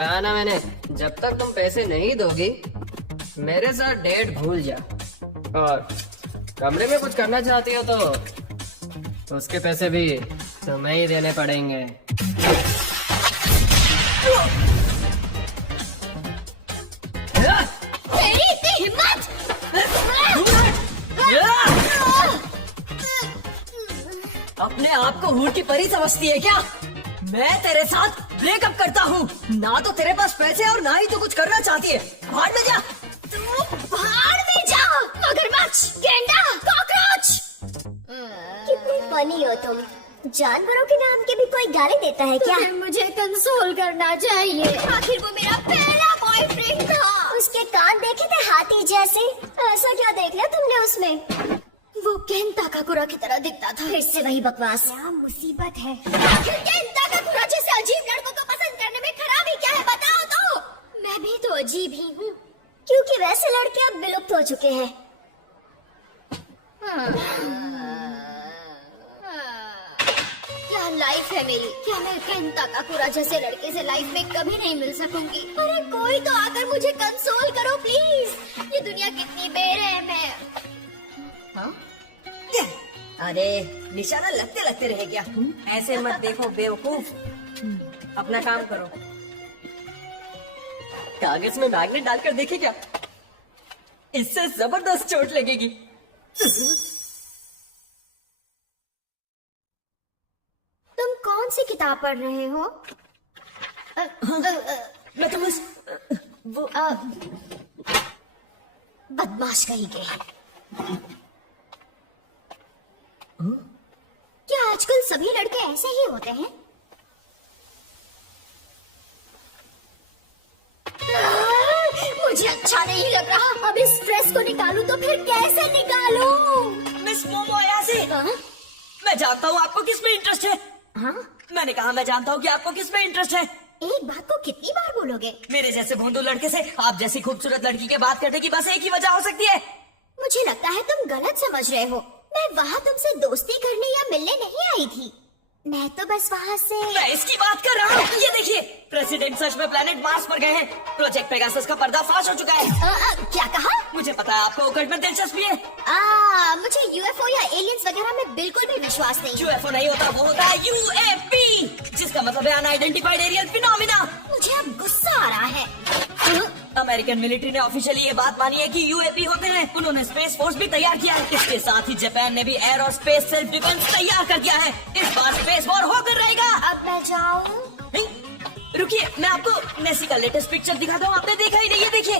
कहा ना मैंने, जब तक तुम पैसे नहीं दोगी मेरे साथ डेट भूल जा। और कमरे में कुछ करना चाहती हो तो उसके पैसे भी तुम्हें ही देने पड़ेंगे। तेरी इतनी हिम्मत! अपने आप को हूर की परी समझती है क्या? मैं तेरे साथ ब्रेकअप करता हूँ। ना तो तेरे पास पैसे और ना ही तू कुछ करना चाहती है। भाड़ में जा। तू भाड़ में जा, मगरमच्छ, गेंडा, कॉकरोच! कितनी फनी हो तुम। जानवरों के नाम के भी कोई गाली देता है क्या? तुम्हें मुझे कंसोल करना चाहिए। आखिर वो मेरा पहला बॉयफ्रेंड था। उसके कान देखे थे हाथी जैसे। ऐसा क्या देख लिया तुमने उसमें? वो केंता काकुरा की तरह दिखता था। फिर से वही बकवास। क्या मुसीबत है? आखिर केंता काकुरा जैसे अजीब लड़कों को पसंद करने में खराबी क्या है, बताओ तो। मैं भी तो अजीब ही हूँ। क्योंकि वैसे लड़के अब विलुप्त हो चुके हैं। क्या लाइफ है मेरी। क्या मैं केंता काकुरा जैसे लड़के से लाइफ में कभी नहीं मिल सकूंगी? अरे कोई तो आकर मुझे कंसोल करो प्लीज। ये दुनिया कितनी बेरहम है। हाँ? अरे निशाना लगते लगते रह गया। ऐसे मत देखो बेवकूफ, अपना काम करो। कागज में मैग्नेट डालकर देखे क्या? इससे जबरदस्त चोट लगेगी। तुम कौन सी किताब पढ़ रहे हो? मैं तो बस वो बदमाश कहीं के। क्या आजकल सभी लड़के ऐसे ही होते हैं? मुझे अच्छा नहीं लग रहा। अब इस स्ट्रेस को निकालूं तो फिर कैसे निकालूं? मिस मोमो यासी, मैं जानता हूँ आपको किस में इंटरेस्ट है। हाँ? मैंने कहा मैं जानता हूँ कि आपको किस में इंटरेस्ट है। एक बात को कितनी बार बोलोगे? मेरे जैसे भोंदू लड़के से आप जैसी खूबसूरत लड़की के बात करने की बस एक ही वजह हो सकती है। मुझे लगता है तुम गलत समझ रहे हो। मैं वहाँ तुमसे दोस्ती करने या मिलने नहीं आई थी। मैं तो बस वहाँ से। मैं इसकी बात कर रहा हूँ। ये देखिए, प्रेसिडेंट सच में प्लेनेट मार्स पर गए हैं। प्रोजेक्ट पेगासस का पर्दाफाश हो चुका है। क्या कहा? मुझे पता है आपको ओकल्ट में दिलचस्पी है। मुझे यूएफओ या एलियंस वगैरह में बिल्कुल भी विश्वास नहीं। यूएफओ नहीं होता, वो होता है यूएपी, जिसका मतलब है अनआइडेंटिफाइड एरियल फिनोमिना। मुझे अब गुस्सा आ रहा है। अमेरिकन मिलिट्री ने ऑफिशियली ये बात मानी है कि यूएपी होते हैं। उन्होंने स्पेस फोर्स भी तैयार किया है। इसके साथ ही जापान ने भी एयर और स्पेस सेल्फ डिफेंस तैयार कर दिया है। इस बार स्पेस वॉर होकर रहेगा। अब मैं जाऊं? रुकिए, मैं आपको नेसी का लेटेस्ट पिक्चर दिखाता हूँ। आपने देखा ही नहीं है? देखिए,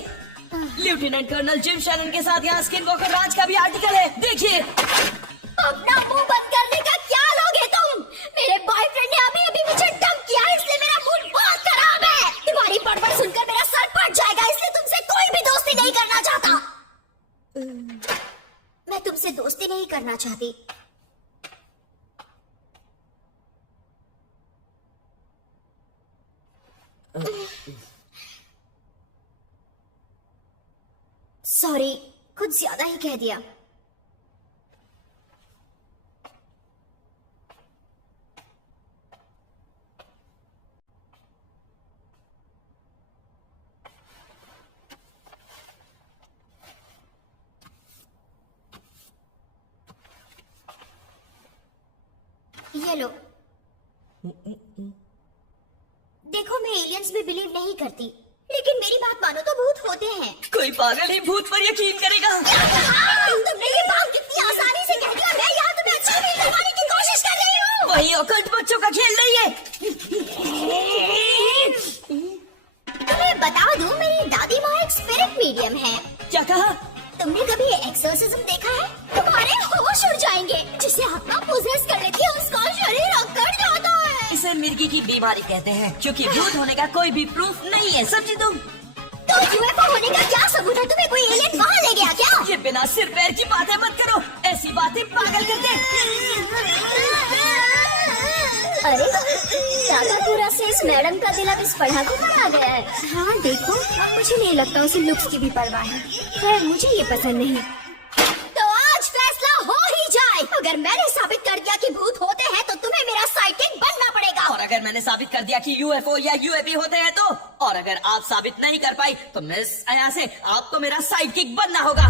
लेफ्टिनेंट कर्नल जिम शैनन के साथ यहाँ स्किन वॉकर राज का भी आर्टिकल है। देखिए। अपना मुंह बंद करने का क्या लोगे तुम? मेरे बॉयफ्रेंड ने अभी अभी मुझे डंप किया, इसलिए मेरा मूड बहुत खराब है। तुम्हारी बड़बड़ सुनकर मेरा सर फट जाएगा, इसलिए तुमसे कोई भी दोस्ती नहीं करना चाहता। मैं तुमसे दोस्ती नहीं करना चाहती। सॉरी, कुछ ज्यादा ही कह दिया। ये लो। देखो, मैं एलियंस में बिलीव नहीं करती, लेकिन मेरी बात मानो तो भूत होते हैं। कोई पागल ही भूत पर यकीन करेगा। तुमने ये बात कितनी आसानी से कह दिया। मैं यहाँ तुम्हें अच्छी फील करवाने की कोशिश कर रही हूँ। वही ओकल्ट बच्चों का खेल नहीं है। तुम्हें बता दूं, मेरी दादी माँ एक स्पिरिट मीडियम है। क्या कहा? तुमने कभी एक्सोर्सिज्म देखा है? तुम्हारे होश उड़ जाएंगे। जिसे आत्मा पोजेस कर लेती है उसका शरीर अकड़ जाता है। इसे मिर्गी की बीमारी कहते हैं, क्योंकि भूत होने का कोई भी प्रूफ नहीं है। समझी तुम? तो यूएफओ होने का क्या सबूत है? तुम्हें कोई एलियन वहाँ ले गया क्या? ये बिना सिर पैर की बातें मत करो। ऐसी बातें पागल करते। अरे काकाकुरा से इस मैडम का दिल अब इस पढ़ाकू पर आ गया है। हाँ देखो, मुझे नहीं लगता उसे लुक्स की भी परवाह है। खैर, मुझे ये पसंद नहीं। तो आज फैसला हो ही जाए। अगर मैंने साबित कर दिया कि भूत होते हैं तो तुम्हें मेरा साइकिक बनना पड़ेगा। और और अगर मैंने साबित कर दिया कि यूएफओ या यूएपी होते हैं तो, और अगर आप साबित नहीं कर पाई तो मिस अयासे आपको मेरा साइड किक बनना होगा।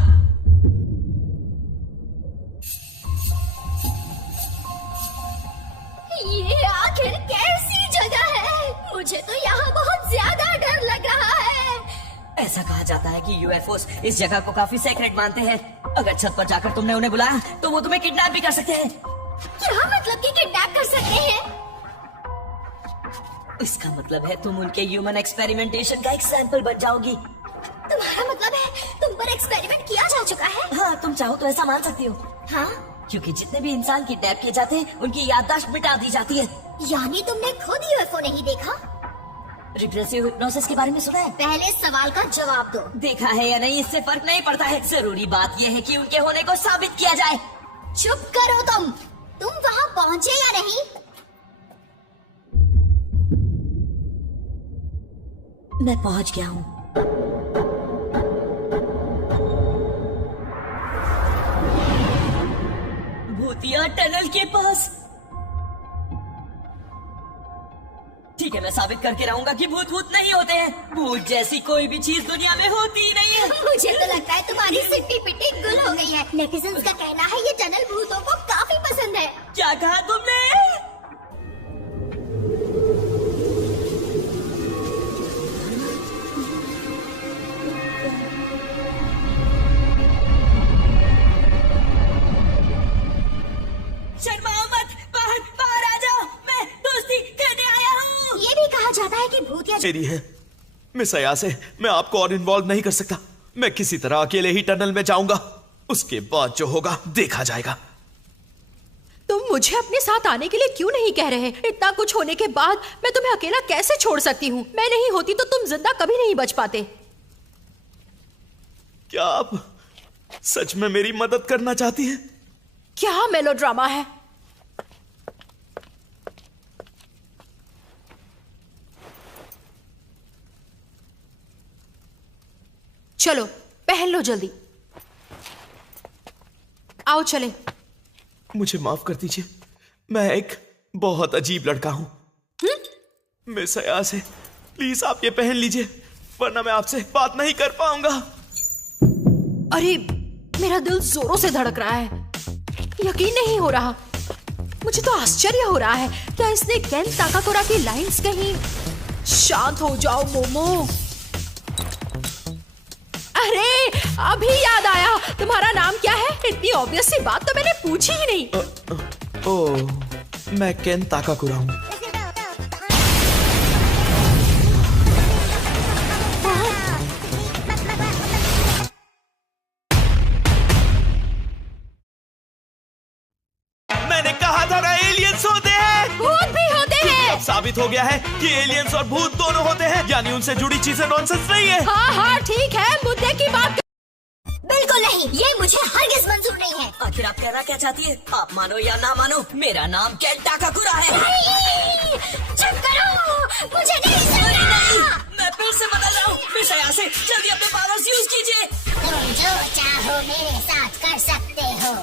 ये आखिर कैसी जगह है? मुझे तो यहाँ बहुत ज्यादा डर लग रहा है। ऐसा कहा जाता है कि यूएफओस इस जगह को काफी सेक्रेट मानते हैं। अगर छत पर जाकर तुमने उन्हें बुलाया तो वो तुम्हें किडनैप भी कर सकते हैं। क्या मतलब कि किडनैप कर सकते हैं? इसका मतलब है तुम उनके ह्यूमन एक्सपेरिमेंटेशन का एक सैंपल बन जाओगी। तुम्हारा मतलब है तुम पर एक्सपेरिमेंट किया जा चुका है? हाँ, तुम चाहो तो ऐसा मान सकती हो। हाँ? क्योंकि जितने भी इंसान किडनैप किए जाते हैं उनकी याददाश्त मिटा दी जाती है। यानी तुमने खुद यूएफओ नहीं देखा? रिग्रेसिव हिप्नोसिस के बारे में सुना है? पहले इस सवाल का जवाब दो। देखा है या नहीं इससे फर्क नहीं पड़ता है। जरूरी बात यह है कि उनके होने को साबित किया जाए। चुप करो तुम वहाँ पहुँचे या नहीं? मैं पहुंच गया हूँ। भूतिया टनल के पास। ठीक है, मैं साबित करके रहूंगा कि भूत भूत नहीं होते हैं। भूत जैसी कोई भी चीज दुनिया में होती ही नहीं है। मुझे तो लगता है तुम्हारी सिट्टी पिट्टी गुल हो गई है। नेटिजन्स का कहना है ये टनल भूतों को काफी पसंद है। क्या कहा तुमने? शर्माओ मत, बाहर आ जाओ। मैं दोस्ती करने आया हूँ। ये भी कहा जाता है कि भूतिया मेरी है मिस अयासे, मैं आपको और इन्वॉल्व नहीं कर सकता। मैं किसी तरह अकेले ही टनल में जाऊंगा, उसके बाद जो होगा देखा जाएगा। तुम मुझे अपने साथ आने के लिए क्यों नहीं कह रहे? इतना कुछ होने के बाद मैं तुम्हें अकेला कैसे छोड़ सकती हूँ? मैं नहीं होती तो तुम जिंदा कभी नहीं बच पाते। क्या आप सच में मेरी मदद करना चाहती हैं? क्या मेलोड्रामा है? चलो पहन लो जल्दी। आओ चले। मुझे माफ कर दीजिए, मैं एक बहुत अजीब लड़का हूं। मिस अयासे, प्लीज आप ये पहन लीजिए, वरना मैं आपसे बात नहीं कर पाऊंगा। अरे मेरा दिल जोरों से धड़क रहा है, यकीन नहीं हो रहा। मुझे तो आश्चर्य हो रहा है, क्या इसने केन ताकाकोरा की लाइंस कहीं? शांत हो जाओ मोमो। अरे अभी याद आया, तुम्हारा नाम क्या है? इतनी ऑब्वियस सी बात तो मैंने पूछी ही नहीं। ओह, मैं केन ताकाकुरा हूं। मैंने कहा था ना एलियंस होते हैं। भूत भी होते हैं। अब साबित हो गया है कि एलियंस और भूत दोनों होते हैं, यानी उनसे जुड़ी चीजें नॉनसेंस नहीं है। हाँ हाँ ठीक है, मुद्दे की बात। बिल्कुल नहीं, ये मुझे हरगिज मंजूर नहीं है। आखिर आप कहना क्या चाहती है? आप मानो या ना मानो, मेरा नाम केन ताकाकुरा है। नहीं, चुप करो, मुझे नहीं सुनना। मैं फिर से बदल रहा हूँ। मिस अयासे, जल्दी अपने पावर्स यूज कीजिए। तुम जो चाहो मेरे साथ कर सकते हो।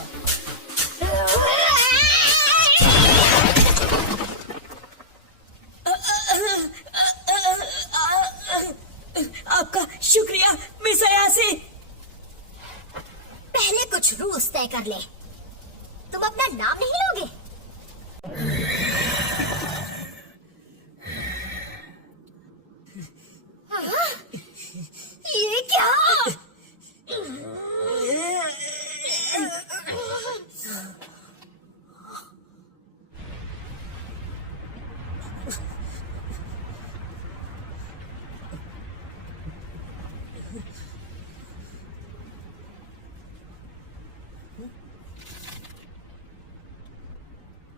आपका शुक्रिया मिस अयासे। पहले कुछ रूल्स तय कर ले। तुम अपना नाम नहीं लोगे? हाँ? ये क्या?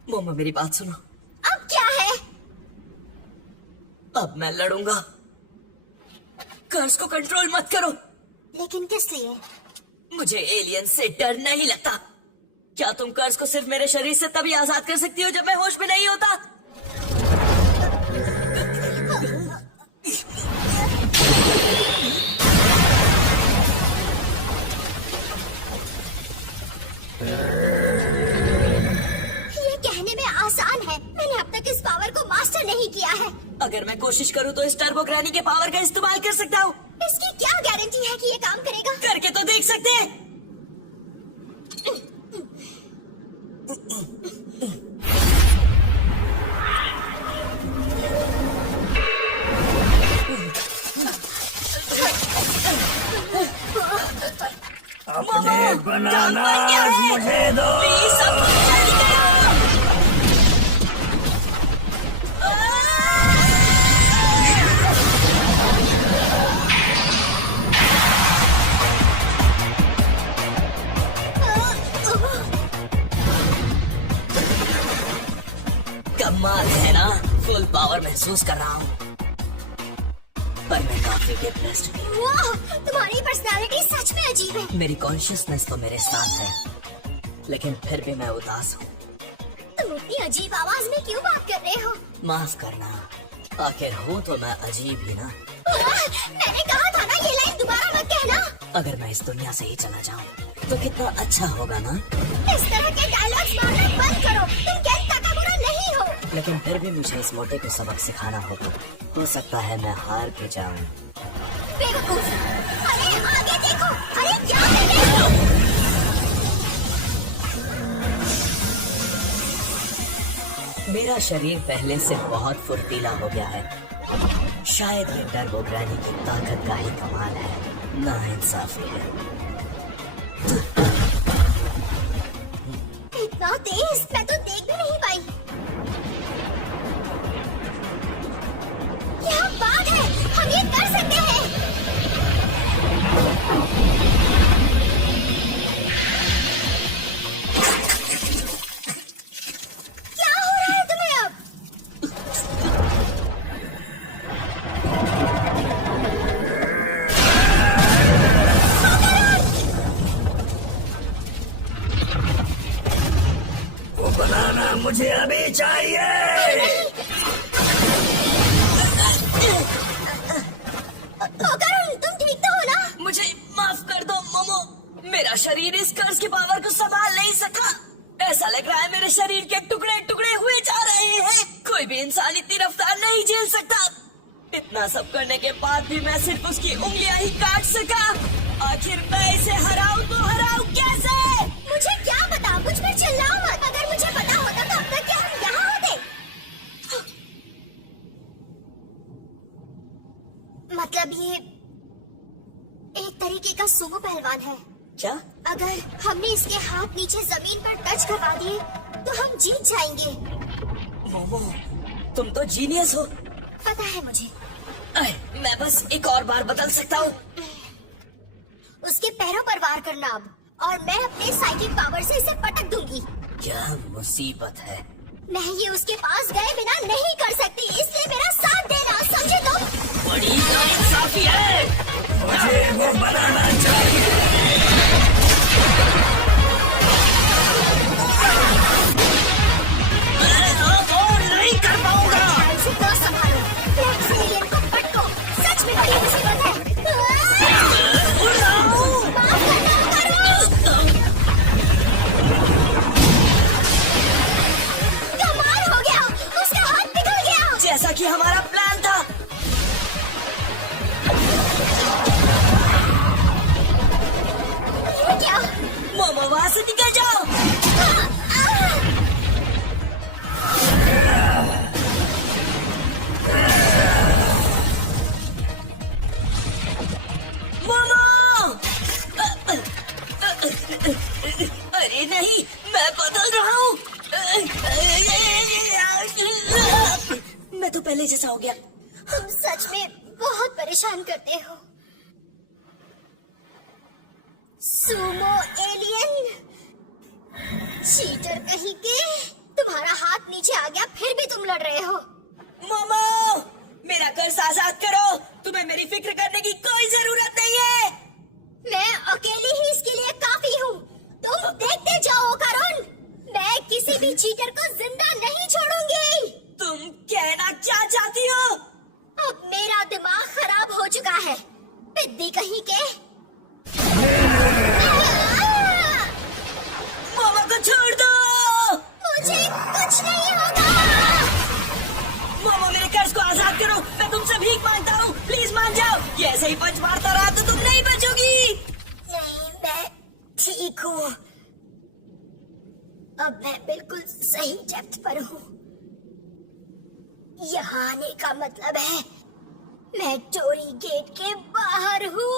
मोमो मेरी बात सुनो। अब क्या है? अब मैं लड़ूंगा। कर्स को कंट्रोल मत करो। लेकिन किस लिए? मुझे एलियन से डर नहीं लगता। क्या तुम कर्स को सिर्फ मेरे शरीर से तभी आजाद कर सकती हो जब मैं होश में नहीं होता? ये कहने में आसान है, मैंने अब तक इस पावर को मास्टर कोशिश करूँ तो इस टर्बो ग्रैनी के पावर का इस्तेमाल कर सकता हूँ। इसकी क्या गारंटी है कि ये काम करेगा? करके तो देख सकते हैं। अपने बनाना मुझे दो। प्लीज सब जल्दी करो। कमाल है ना, फुल पावर महसूस कर रहा हूँ, पर मैं काफी डिप्रेस्ड हूँ। वाह, तुम्हारी पर्सनालिटी सच में अजीब है। मेरी कॉन्शियसनेस तो मेरे साथ है, लेकिन फिर भी मैं उदास हूँ। तुम इतनी अजीब आवाज में क्यों बात कर रहे हो? माफ करना, आखिर हूँ तो मैं अजीब ही ना। मैंने कहा था ना ये लाइन दोबारा मत कहना। अगर मैं इस दुनिया से ही चला जाऊँ तो कितना अच्छा होगा ना। इस तरह के डायलॉग्स मारना बंद करो। तुम केन ताकामुरा नहीं हो। लेकिन फिर भी मुझे इस मोटे को सबक सिखाना होगा। हो सकता है मैं हार के जाऊँ। बेवकूफ। अरे आगे देखो। अरे क्या कर रहे हो? मेरा शरीर पहले से बहुत फुर्तीला हो गया है। शायद ये टर्बो ग्रैनी की ताकत का ही कमाल है। नाइंसाफी है। इतना तेज मैं तो देख भी नहीं पाई। क्या बात है, हम ये कर सकते हैं। क्या हो रहा है तुम्हें अब? वो बनाना मुझे अभी चाहिए। करुण, तुम ठीक तो हो ना? मुझे माफ कर दो मोमो, मेरा शरीर इस कर्ज की पावर को संभाल नहीं सका। ऐसा लग रहा है मेरे शरीर के टुकड़े टुकड़े हुए जा रहे हैं। कोई भी इंसान इतनी रफ्तार नहीं झेल सकता। इतना सब करने के बाद भी मैं सिर्फ उसकी उंगलियां ही काट सका। आखिर मैं इसे हराऊं तो हराऊं कैसे? मुझे क्या पता, मुझ पर चिल्लाओ मत। अगर मुझे पता होता तो अब तक क्या हम यहाँ होते? मतलब ये एक तरीके का सुमो पहलवान है। क्या? अगर हमने इसके हाथ नीचे जमीन पर टच करवा दिए तो हम जीत जाएंगे। मोमो, तुम तो जीनियस हो। पता है मुझे। मैं बस एक और बार बदल सकता हूँ। उसके पैरों पर वार करना अब, और मैं अपने साइकिक पावर से इसे पटक दूंगी। क्या मुसीबत है। मैं ये उसके पास गए बिना नहीं कर सकती, इसलिए मेरा साथ देना, समझे तुम? बड़ी नाइंसाफी है। मुझे वो बनाना चाहिए। मैं अब और नहीं कर पाऊंगा। ध्यान से तो संभालो। ब्लैक एलियन को पटको, सच में बड़ी मुसीबत है। माफ करना करो। कमाल हो गया, उसका हाथ पिघल गया। जैसा कि हमारा प्लान था। ये क्या? मोमो, वहाँ से निकल जाओ। मोमो! अरे नहीं, मैं बदल रहा हूँ। मैं तो पहले जैसा हो गया। तुम सच में बहुत परेशान करते हो। सुमो एलियन, चीटर कहीं के। तुम्हारा हाथ नीचे आ गया फिर भी तुम लड़ रहे हो। मोमो, मेरा कर्ज आजाद करो। तुम्हें मेरी फिक्र करने की कोई जरूरत नहीं है। मैं अकेली ही इसके लिए काफी हूँ। तुम देखते जाओ करुण, मैं किसी भी चीटर को जिंदा नहीं छोड़ूंगी। तुम कहना क्या चाहती हो? अब मेरा दिमाग खराब हो चुका है। पिद्दी कहीं के। मोमो को छोड़ दो। मुझे कुछ नहीं होगा। मोमो, मेरे कर्ज को आजाद करो। मैं ये ऐसे ही पंच मारता रहा तो तुम नहीं बचोगी। नहीं, मैं ठीक हूँ। अब मैं बिल्कुल सही डेप्थ पर हूँ। यहाँ आने का मतलब है मैं टोरी गेट के बाहर हूँ।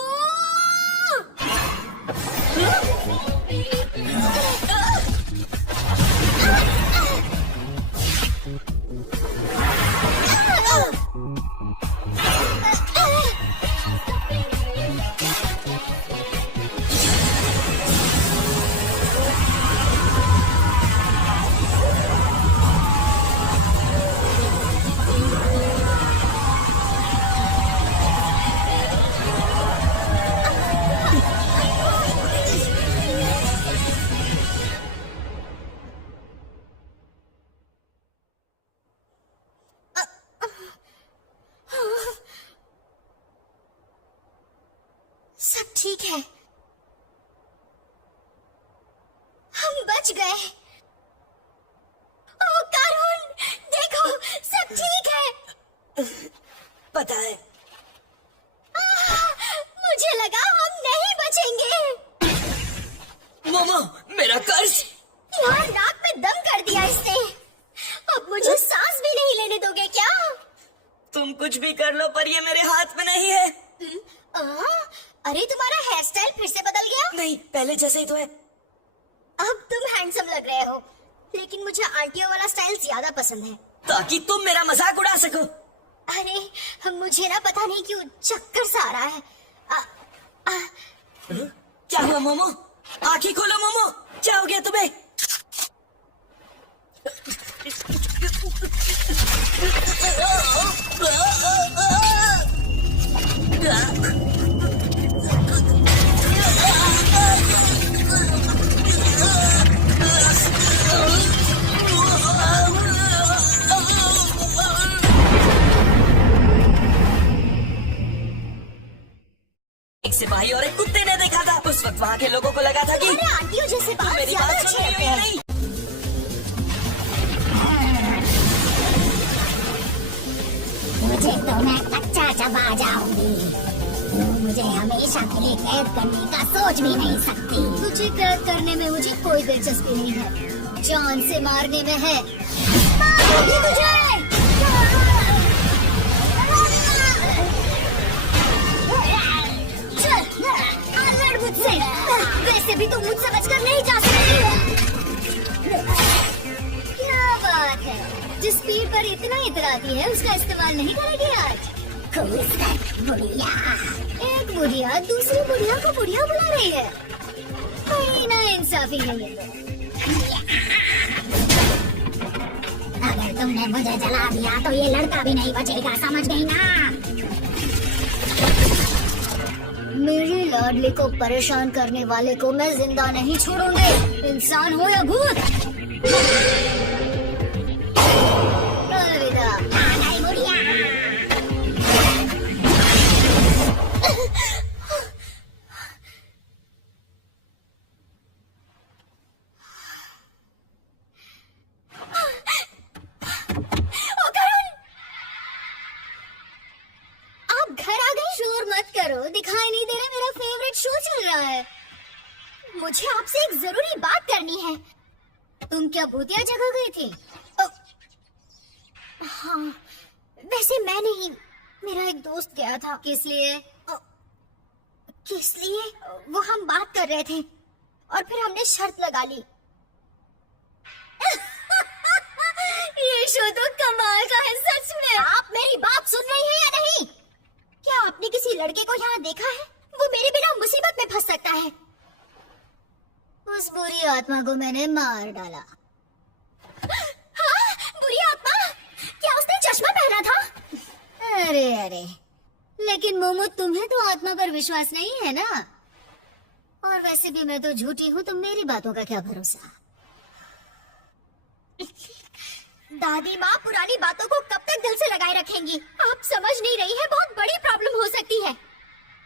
सब ठीक है, हम बच गए। ओ कारून, देखो सब ठीक है। पता है मुझे लगा हम नहीं बचेंगे। मोमो, मेरा कर्ज। यार नाक में दम कर दिया इसने। अब मुझे सांस भी नहीं लेने दोगे क्या? तुम कुछ भी कर लो पर ये मेरे हाथ में नहीं है। अरे तुम्हारा हेयर स्टाइल फिर से बदल गया। नहीं, पहले जैसे ही तो है। अब तुम हैंडसम लग रहे हो, लेकिन मुझे आंटियों वाला स्टाइल ज्यादा पसंद है। ताकि तुम मेरा मजाक उड़ा सको। अरे मुझे ना पता नहीं क्यों चक्कर सा आ रहा है। क्या हुआ मोमो? आंखें खोलो मोमो, क्या हो गया तुम्हें? एक सिपाही और एक कुत्ते ने देखा था। उस वक्त वहाँ के लोगों को लगा था कि अरे आंटियों जैसे बात मेरी ज्यादा बात अच्छी सुन रही हो लगती या है। नहीं? मुझे तो मैं कच्चा चबा जाऊंगी। मुझे हमेशा के लिए कैद करने का सोच भी नहीं सकती। तुझे कैद करने में मुझे कोई दिलचस्पी नहीं है, जान से मारने में है। मारूंगी तुझे। चल, आ लड़ मुझसे। वैसे भी तुम मुझसे बचकर नहीं जा सकती। क्या बात है, जिस स्पीड पर इतना इतराती है उसका इस्तेमाल नहीं करेगी आज। बुढ़िया, एक बुढ़िया दूसरी बुढ़िया को बुढ़िया बुला रही है। कोई ना इंसाफी नहीं है। अगर तुमने मुझे जला दिया तो ये लड़का भी नहीं बचेगा, समझ गई ना? मेरे लाडले को परेशान करने वाले को मैं जिंदा नहीं छोड़ूंगी, इंसान हो या भूत। अलविदा। आ गई बुढ़िया। ओ करुण, आप घर आ गए। शोर मत करो, दिखाई नहीं दे रहा मेरा फेवरेट शो चल रहा है। मुझे आपसे एक जरूरी बात करनी है। तुम क्या भूतिया जगह गई थी? हाँ, वैसे मैं नहीं, मेरा एक दोस्त गया था। किस लिए? किस लिए? वो हम बात कर रहे थे और फिर हमने शर्त लगा ली। ये शो तो कमाल का है सच में। आप मेरी बात सुन रही हैं या नहीं? क्या आपने किसी लड़के को यहाँ देखा है? वो मेरे बिना मुसीबत में फंस सकता है। उस बुरी आत्मा को मैंने मार डाला। हाँ, बुरी आत्मा? क्या उसने चश्मा पहना था? अरे अरे, लेकिन मोमो तुम्हें तो आत्मा पर विश्वास नहीं है ना? और वैसे भी मैं तो झूठी हूँ, तो मेरी बातों का क्या भरोसा। दादी माँ पुरानी बातों को कब तक दिल से लगाए रखेंगी? आप समझ नहीं रही है, बहुत बड़ी प्रॉब्लम हो सकती है।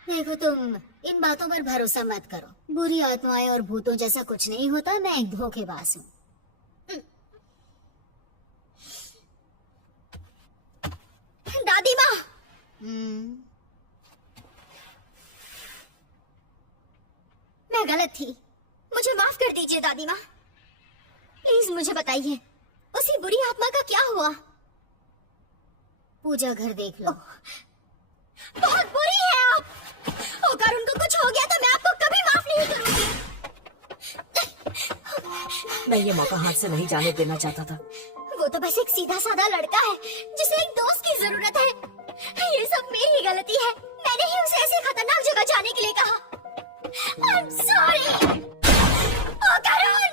देखो, तुम इन बातों पर भरोसा मत करो। बुरी आत्माएं और भूतों जैसा कुछ नहीं होता। मैं एक धोखेबाज हूँ। दादी माँ, मैं गलत थी, मुझे माफ कर दीजिए दादी माँ। प्लीज मुझे बताइए उसी बुरी आत्मा का क्या हुआ? पूजा घर देख लो। बहुत बुरी है आप। अगर उनको कुछ हो गया तो मैं आपको कभी माफ नहीं करूंगी। मैं ये मौका हाथ से नहीं जाने देना चाहता था। वो तो बस एक सीधा साधा लड़का है जिसे एक दोस्त की जरूरत है। ये सब मेरी गलती है, मैंने ही उसे ऐसे खतरनाक जगह जाने के लिए कहा। I'm sorry। ओ करुण!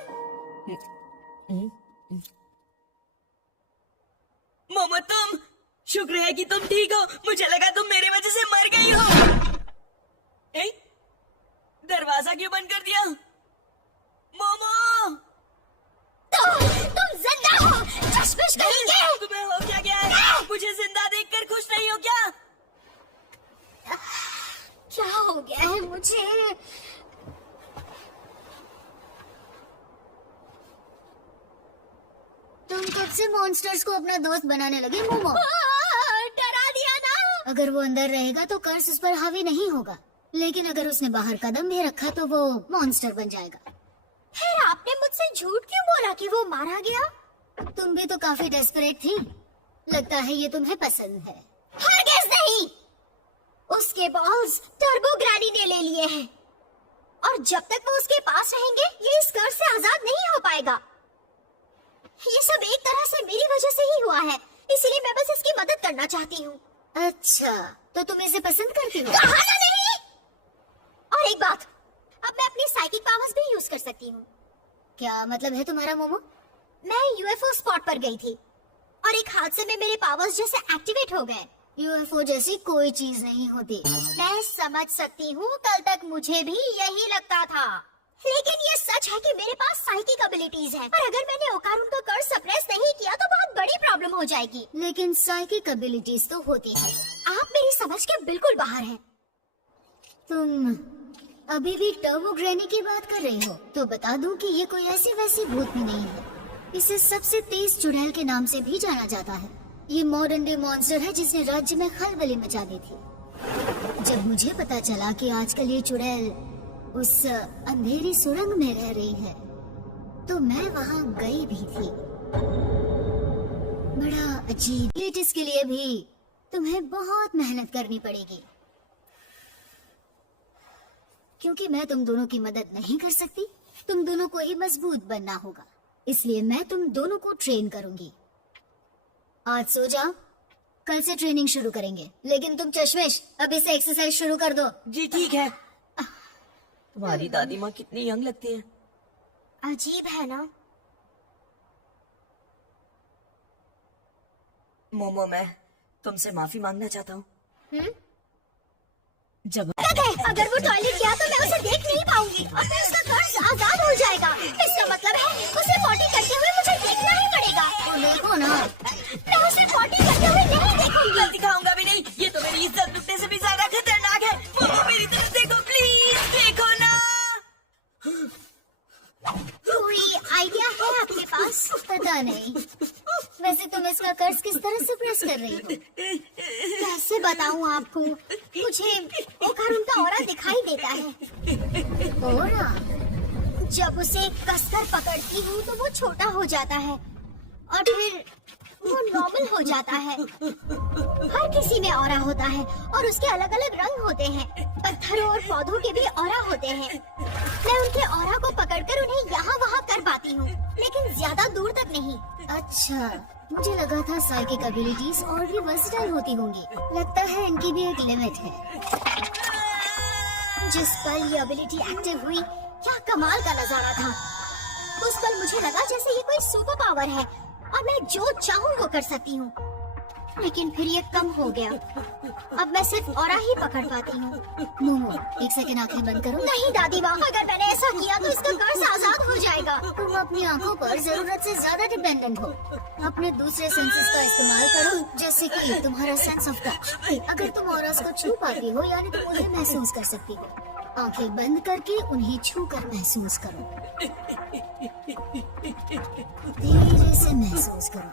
मोमो तुम, शुक्र है कि तुम ठीक हो। मुझे लगा तुम मेरी वजह से मर गई हो। ए? दरवाजा क्यों बंद कर दिया? मोमो! तुम जिंदा हो, चश्मिश कहेंगे। तुम्हें हो क्या गया है? मुझे जिंदा देखकर खुश नहीं हो क्या? क्या हो गया है मुझे? तुम कब से मॉन्स्टर्स को अपना दोस्त बनाने लगे मोमो? डरा दिया ना। अगर वो अंदर रहेगा तो कर्स उस पर हावी नहीं होगा, लेकिन अगर उसने बाहर कदम भी रखा तो वो मॉन्स्टर बन जाएगा। फिर आपने मुझसे झूठ क्यों बोला कि वो मारा गया? तुम भी तो काफी डेस्परेट थी। लगता है ये तुम्हें पसंद है। हरगिज़ नहीं। उसके बॉल्स टर्बो ग्रैनी ने ले लिए हैं और जब तक वो उसके पास रहेंगे ये इस कर्ज से आजाद नहीं हो पाएगा। ये सब एक तरह से मेरी वजह से ही हुआ है, इसलिए मैं बस इसकी मदद करना चाहती हूँ। अच्छा, तो तुम इसे पसंद करती हो? कहा ना नहीं। और एक बात, अब मैं अपनी साइकिक पावर्स भी यूज कर सकती हूँ। क्या मतलब है तुम्हारा मोमो? मैं यूएफओ स्पॉट पर गई थी और एक हादसे में मेरे पावर्स जैसे एक्टिवेट हो गए। यूएफओ जैसी कोई चीज नहीं होती। मैं समझ सकती हूँ, कल तक मुझे भी यही लगता था, लेकिन ये सच है कि मेरे पास साइकिक एबिलिटीज हैं और अगर मैंने ओकारुन का कर्ज सप्रेस नहीं किया तो बहुत बड़ी प्रॉब्लम हो जाएगी। लेकिन साइकिक एबिलिटीज तो होती है। आप मेरी समझ के बिल्कुल बाहर हैं। तुम अभी भी टर्बो ग्रैनी की बात कर रही हो? तो बता दूं कि ये कोई ऐसी वैसी भूत भी नहीं है। इसे सबसे तेज चुड़ैल के नाम से भी जाना जाता है। ये मॉडर्न डे मॉन्स्टर है जिसने राज्य में खलबली मचा दी थी। जब मुझे पता चला कि आजकल ये चुड़ैल उस अंधेरी सुरंग में रह रही है तो मैं वहाँ गई भी थी। बड़ा अजीब। इसके लिए भी तुम्हें बहुत मेहनत करनी पड़ेगी, क्योंकि मैं तुम दोनों की मदद नहीं कर सकती। तुम दोनों को ही मजबूत बनना होगा, इसलिए मैं तुम दोनों को ट्रेन करूंगी। आज सो जाओ, कल से ट्रेनिंग शुरू करेंगे। लेकिन तुम चश्मिश अभी से एक्सरसाइज शुरू कर दो। जी ठीक है। तुम्हारी दादी माँ कितनी यंग लगती है। अजीब है ना? मोमो, मैं तुमसे माफी मांगना चाहता हूँ। जब अगर वो टॉयलेट गया तो मैं उसे देख नहीं पाऊंगी और फिर उसका कर्ज आजाद हो जाएगा। इसका मतलब है उसे पॉटी करते हुए मुझे देखना ही पड़ेगा। तो देखो ना, मैं उसे पॉटी करते हुए नहीं देखूंगी। मैं दिखाऊंगा भी नहीं। ये तो मेरी इज्जत लुटने से भी ज्यादा खतरनाक है। मोमो मेरी तरफ देखो प्लीज, देखो ना। कोई आइडिया है आपके पास? पता नहीं। वैसे तुम इसका कर्ज किस तरह सप्रेस कर रही हो? कैसे बताऊं आपको? मुझे ओकारुन का ऑरा दिखाई देता है। ओरा? जब उसे कसकर पकड़ती हूँ तो वो छोटा हो जाता है और फिर वो नॉर्मल हो जाता है। हर किसी में ऑरा होता है और उसके अलग अलग रंग होते हैं। पत्थरों और पौधों के भी ऑरा होते हैं। मैं उनके ऑरा को पकड़कर उन्हें यहाँ वहाँ कर पाती हूँ, लेकिन ज्यादा दूर तक नहीं। अच्छा, मुझे लगा था साइकिक एबिलिटीज और भी वर्सेटाइल होती होंगी। लगता है इनकी भी एक लिमिट है। जिस पल ये एबिलिटी एक्टिव हुई, क्या कमाल का नजारा था। उस पल मुझे लगा जैसे ये कोई सुपर पावर है और मैं जो चाहूँ वो कर सकती हूँ। लेकिन फिर ये कम हो गया। अब मैं सिर्फ ऑरा ही पकड़ पाती हूँ। मोमो, एक सेकंड आंखें बंद करो। नहीं दादी माँ, अगर मैंने ऐसा किया तो इसका कर्ज आजाद हो जाएगा। तुम अपनी आंखों पर जरूरत से ज्यादा डिपेंडेंट हो। अपने दूसरे सेंसेस का इस्तेमाल करो, जैसे कि तुम्हारा सेंस ऑफ टच। अगर तुम ऑरास को छू पाती हो, यानी तुम उन्हें महसूस कर सकती हो। आंखें बंद करके उन्हें छू कर महसूस करो। धीरे से महसूस करो।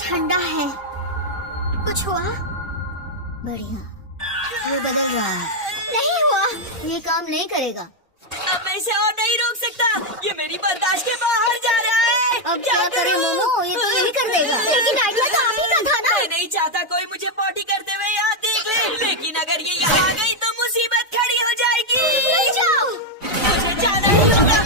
ठंडा है। कुछ हुआ? बढ़िया, वो बदल रहा है। नहीं हुआ। ये काम नहीं करेगा। अब मैं इसे और नहीं रोक सकता, ये मेरी बर्दाश्त के बाहर जा रहा है। अब क्या करे मोमो, ये तो यही कर देगा। लेकिन आइडिया तो आप ही का था ना। मैं नहीं चाहता कोई मुझे पॉटी करते हुए यहाँ देख ले, लेकिन अगर ये यहाँ आ गई तो मुसीबत खड़ी हो जाएगी। नहीं जाओ, मुझे जाना ही होगा।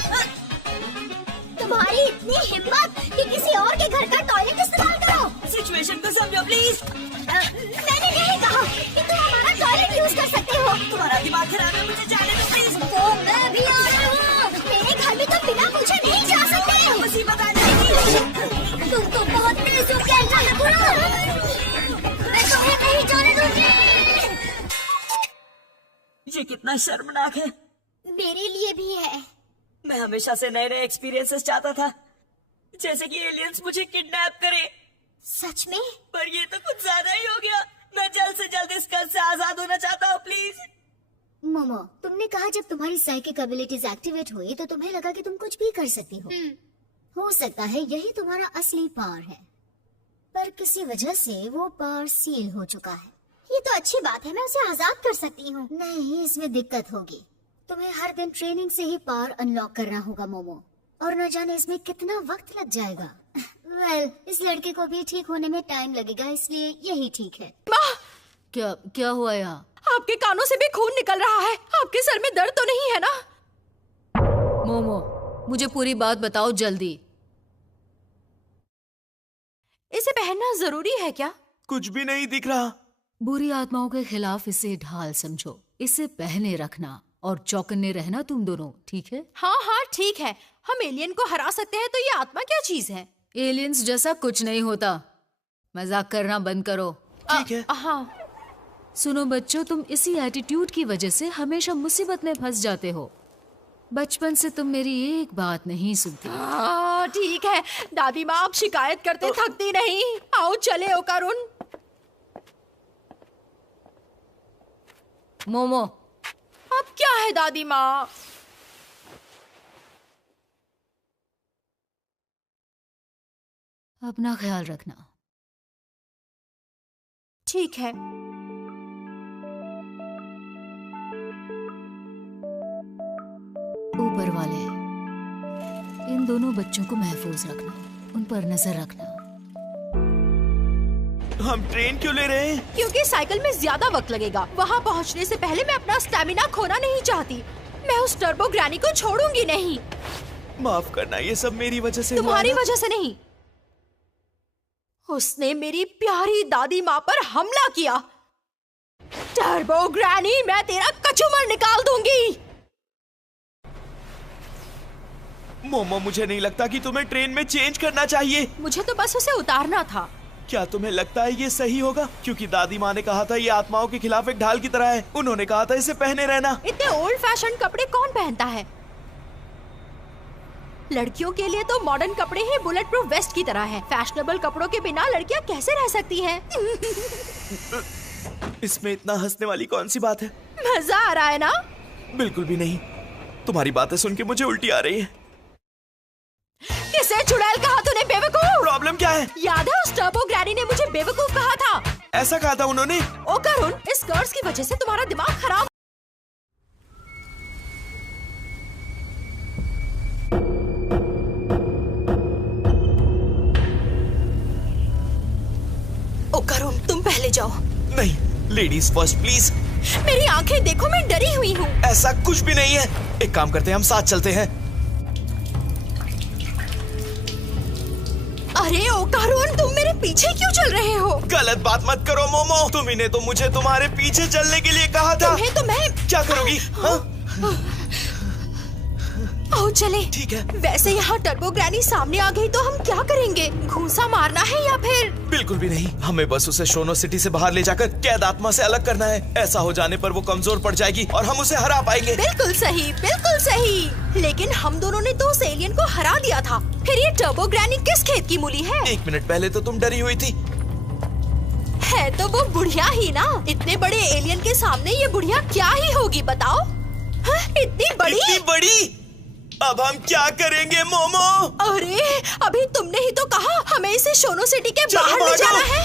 तुम्हारी इतनी हिम्मत कि किसी और के घर का टॉयलेट इस्तेमाल करो। सिचुएशन को समझो प्लीज। मैंने नहीं कहा कि तुम हमारा टॉयलेट यूज कर सकते हो। तुम्हारा दिमाग खराब है, मुझे जाने दो प्लीज। तो मैं भी आ रहा हूँ। मेरे घर में तो बिना पूछे नहीं जा सकते। मुसीबत आ जाएगी। तुम तो बहुत तेज हो गया। मैं तुम्हें नहीं जाने दूंगी। ये कितना शर्मनाक है। मेरे लिए भी है। मैं हमेशा से नए नए एक्सपीरियंसेस चाहता था, जैसे कि एलियंस मुझे किडनैप करे, सच में? पर ये तो कुछ ज्यादा ही हो गया। मैं जल्द से जल्द इस कर्ज से आजाद होना चाहता हूँ प्लीज। मोमो, तुमने कहा जब तुम्हारी साइकिक एबिलिटीज एक्टिवेट हुई तो तुम्हें लगा कि तुम कुछ भी कर सकती हो सकता है यही तुम्हारा असली पावर है, पर किसी वजह से वो पावर सील हो चुका है। ये तो अच्छी बात है, मैं उसे आजाद कर सकती हूँ। नहीं, इसमें दिक्कत होगी। तुम्हें हर दिन ट्रेनिंग से ही पावर अनलॉक करना होगा मोमो, और न जाने इसमें कितना वक्त लग जाएगा। वेल, इस लड़के को भी ठीक होने में टाइम लगेगा, इसलिए यही ठीक है। माँ, क्या हुआ यहाँ? आपके कानों से भी खून निकल रहा है। आपके सर में दर्द तो नहीं है ना? मोमो, मुझे पूरी बात बताओ जल्दी। इसे पहनना जरूरी है क्या? कुछ भी नहीं दिख रहा। बुरी आत्माओं के खिलाफ इसे ढाल समझो, इसे पहने रखना और चौकन्ने रहना तुम दोनों, ठीक है? हाँ ठीक है। हम एलियन को हरा सकते हैं तो ये आत्मा क्या चीज है? एलियंस जैसा कुछ नहीं होता। मजाक करना बंद करो। ठीक है। हाँ, सुनो बच्चों, तुम इसी एटीट्यूड की वजह से हमेशा मुसीबत में फंस जाते हो। बचपन से तुम मेरी एक बात नहीं सुनती। ठीक है। दादी माँ, आप शिकायत करते थकती नहीं। आओ चले ओकारुन। मोमो, अब क्या है दादी माँ? अपना ख्याल रखना। ठीक है। ऊपर वाले, इन दोनों बच्चों को महफूज रखना, उन पर नजर रखना। हम ट्रेन क्यों ले रहे हैं? क्योंकि साइकिल में ज्यादा वक्त लगेगा। वहाँ पहुँचने से पहले मैं अपना स्टैमिना खोना नहीं चाहती। मैं उस टर्बो ग्रैनी को छोड़ूंगी नहीं। माफ करना, ये सब मेरी वजह से हुआ तुम्हारी ना? वजह से नहीं। उसने मेरी प्यारी दादी माँ पर हमला किया। टर्बो ग्रैनी, मैं तेरा कचूमर निकाल दूंगी। मोमो, मुझे नहीं लगता कि तुम्हें ट्रेन में चेंज करना चाहिए। मुझे तो बस उसे उतारना था। क्या तुम्हें लगता है ये सही होगा? क्योंकि दादी माँ ने कहा था ये आत्माओं के खिलाफ एक ढाल की तरह है। उन्होंने कहा था इसे पहने रहना। इतने ओल्ड फैशन कपड़े कौन पहनता है? लड़कियों के लिए तो मॉडर्न कपड़े ही बुलेट प्रूफ वेस्ट की तरह है। फैशनेबल कपड़ों के बिना लड़कियां कैसे रह सकती हैं? इसमें इतना हंसने वाली कौन सी बात है? मजा आ रहा है ना? बिल्कुल भी नहीं। तुम्हारी बातें सुन के मुझे उल्टी आ रही है। किसे चुड़ैल कहा तूने, बेवकूफ? प्रॉब्लम क्या है? याद है उस टर्बो ग्रैनी ने मुझे बेवकूफ कहा था? ऐसा कहा था उन्होंने? ओकारुन, इस कर्ज की वजह से तुम्हारा दिमाग खराब। ओकारुन, तुम पहले जाओ। नहीं, लेडीज फर्स्ट प्लीज। मेरी आंखें देखो, मैं डरी हुई हूँ। ऐसा कुछ भी नहीं है। एक काम करते हैं, हम साथ चलते हैं। अरे ओकारुन, तुम मेरे पीछे क्यों चल रहे हो? गलत बात मत करो मोमो। तुम ने तो मुझे तुम्हारे पीछे चलने के लिए कहा था। तुम्हें तो मैं क्या करोगी? हाँ? आओ चले। ठीक है। वैसे यहाँ टर्बो ग्रैनी सामने आ गई तो हम क्या करेंगे? घूंसा मारना है या फिर? बिल्कुल भी नहीं। हमें बस उसे शोनो सिटी से बाहर ले जाकर कैद आत्मा से अलग करना है। ऐसा हो जाने पर वो कमजोर पड़ जाएगी और हम उसे हरा पाएंगे। बिल्कुल सही, बिल्कुल सही। लेकिन हम दोनों ने तो उस एलियन को हरा दिया था। फिर ये टर्बो ग्रैनी किस खेत की मूली है? 1 मिनट पहले तो तुम डरी हुई थी। है तो वो बुढ़िया ही ना। इतने बड़े एलियन के सामने ये बुढ़िया क्या ही होगी बताओ? हाँ, इतनी बड़ी? इतनी बड़ी? अब हम क्या करेंगे मोमो? अरे अभी तुमने ही तो कहा हमें इसे शोनो सिटी के बाहर ले जाना है।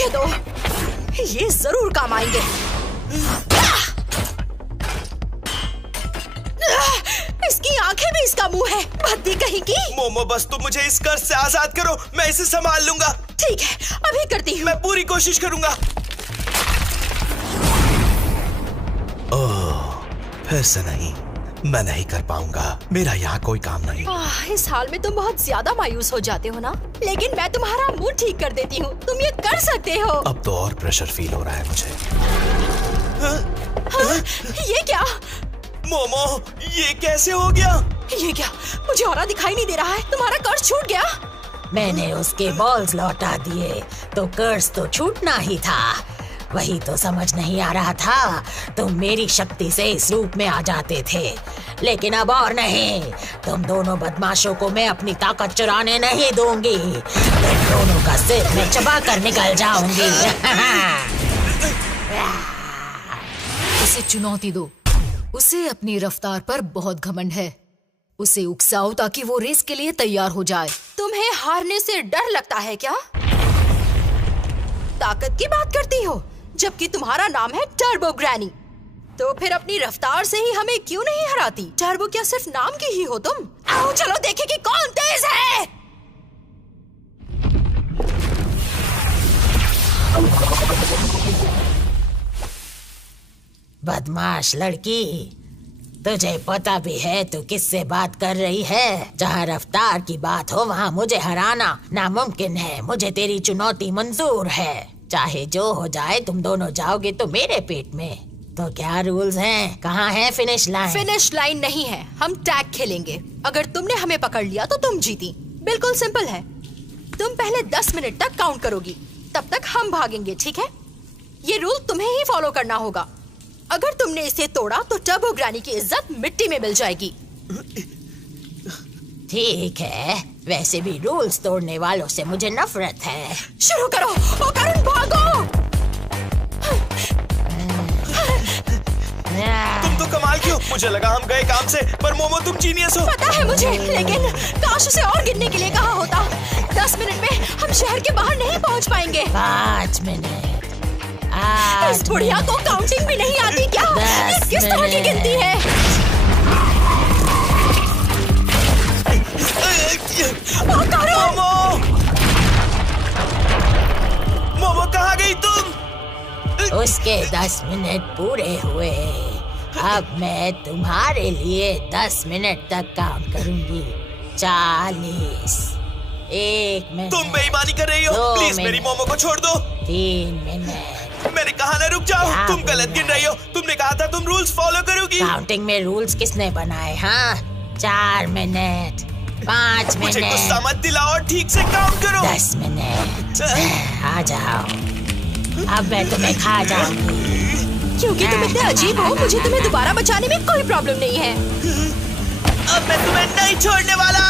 मुझे दो, ये जरूर काम आएंगे। इसकी आंखें भी इसका मुंह है, भद्दी कहीं की। मोमो बस तुम मुझे इस कर्ज से आजाद करो, मैं इसे संभाल लूंगा। ठीक है, अभी करती हूँ। मैं पूरी कोशिश करूंगा। ओह, फिर से नहीं, मैं नहीं कर पाऊंगा, मेरा यहाँ कोई काम नहीं। इस हाल में तुम बहुत ज्यादा मायूस हो जाते हो ना, लेकिन मैं तुम्हारा मूड ठीक कर देती हूँ, तुम ये कर सकते हो। अब तो और प्रेशर फील हो रहा है मुझे। ये क्या? मोमो, ये कैसे हो गया? ये क्या? मुझे और दिखाई नहीं दे रहा है, तुम्हारा कर्ज छूट गया। मैंने उसके बॉल्स लौटा दिए तो कर्ज तो छूटना ही था। वही तो समझ नहीं आ रहा था, तुम मेरी शक्ति से इस रूप में आ जाते थे, लेकिन अब और नहीं। तुम दोनों बदमाशों को मैं अपनी ताकत चुराने नहीं दूंगी। तुम दोनों का सिर मैं चबा कर निकल जाऊंगी। उसे चुनौती दो, उसे अपनी रफ्तार पर बहुत घमंड है। उसे उकसाओ ताकि वो रेस के लिए तैयार हो जाए। तुम्हें हारने से डर लगता है क्या? ताकत की बात करती हो, जबकि तुम्हारा नाम है टर्बो ग्रैनी। तो फिर अपनी रफ्तार से ही हमें क्यों नहीं हराती? टर्बो क्या सिर्फ नाम की ही हो तुम? आओ चलो देखें कि कौन तेज है। बदमाश लड़की, तुझे पता भी है तू किससे बात कर रही है? जहाँ रफ्तार की बात हो वहाँ मुझे हराना नामुमकिन है। मुझे तेरी चुनौती मंजूर है, चाहे जो हो जाए। तुम दोनों जाओगे तो मेरे पेट में। तो क्या रूल्स हैं? कहाँ है फिनिश लाइन? फिनिश लाइन नहीं है, हम टैग खेलेंगे। अगर तुमने हमें पकड़ लिया तो तुम जीती। बिल्कुल सिंपल है। तुम पहले 10 मिनट तक काउंट करोगी, तब तक हम भागेंगे, ठीक है? ये रूल तुम्हें ही फॉलो करना होगा। अगर तुमने इसे तोड़ा तो टर्बो ग्रैनी की इज्जत मिट्टी में मिल जाएगी। ठीक है, वैसे भी रूल्स तोड़ने वालों से मुझे नफरत है। शुरू करो, ओ करुण भागो। तुम तो कमाल की हो, मुझे लगा हम गए काम से, पर मोमो तुम जीनियस हो। पता है मुझे, लेकिन काश उसे और गिनने के लिए कहा होता। 10 मिनट में हम शहर के बाहर नहीं पहुंच पाएंगे। 5 मिनट। इस बुढ़िया को काउंटिंग भी नहीं आती क्या? ये किस तरह की गिनती है? मोमो, मोमो कहाँ गई तुम? उसके 10 मिनट पूरे हुए। अब मैं तुम्हारे लिए 10 मिनट तक काम करूंगी। 40, 1 मिनट। तुम बेईमानी कर रही हो, 2 प्लीज मिनट। मेरी मोमो को छोड़ दो। 3 मिनट। मैंने कहा ना रुक जाओ, क्या तुम गलत गिन रही हो। तुमने कहा था तुम रूल्स फॉलो करोगी। काउंटिंग में रूल्स किसने बनाए? हाँ, 4 मिनट, 5 मुझे गुस्सा मिनट, मत दिलाओ और ठीक से काउंट करो। 10 मिनट। आ जाओ, अब मैं तुम्हें खा जाऊंगी। क्योंकि तुम इतने अजीब हो, मुझे तुम्हें दोबारा बचाने में कोई प्रॉब्लम नहीं है। अब मैं तुम्हें नहीं छोड़ने वाला।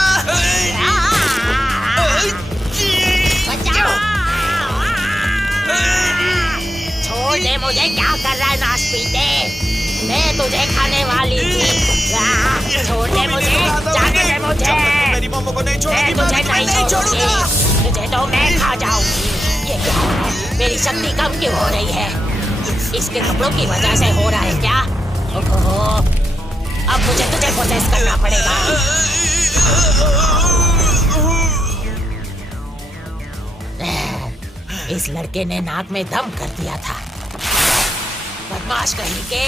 छोड़ दे मुझे, क्या कर रहा है नासपीते? मैं तुझे खाने वाली थी। छोड़ दे मुझे, जाने दे मुझे। मेरी मोमो को नहीं छोड़ूंगी, मैं तुझे मैं नहीं छोड़ूंगी। तुझे तो मैं खा जाऊंगी। ये क्या हो रहा है? मेरी शक्ति कम क्यों हो रही है? इसके कपड़ों की वजह से हो रहा है क्या? ओहो, अब मुझे तुझे प्रोसेस करना पड़ेगा। इस लड़के ने नाक में दम कर दिया था। बदमाश कहीं के।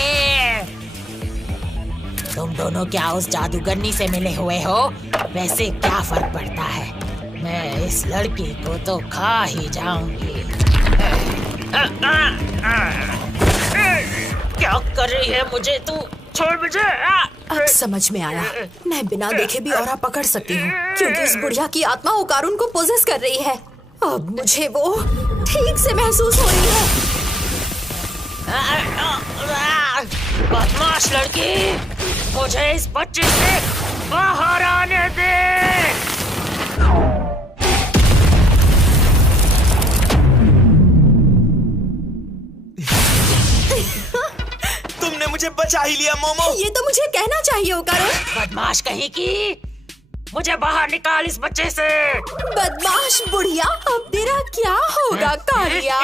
तुम दोनों क्या उस जादूगरनी से मिले हुए हो? वैसे क्या फर्क पड़ता है, मैं इस लड़की को तो खा ही जाऊंगी। क्या कर रही है मुझे तू? छोड़ मुझे। अब समझ में आया, मैं बिना देखे भी औरा पकड़ सकती हूँ, क्योंकि इस बुढ़िया की आत्मा ओकारुन को पोजेस कर रही है। अब मुझे वो ठीक से महसूस हो रही है। बदमाश लड़की, मुझे इस बच्चे से बाहर आने दे। तुमने मुझे बचा ही लिया मोमो। ये तो मुझे कहना चाहिए ओकारुन। बदमाश कहीं की, मुझे बाहर निकाल इस बच्चे से। बदमाश बुढ़िया, अब तेरा क्या होगा कालिया?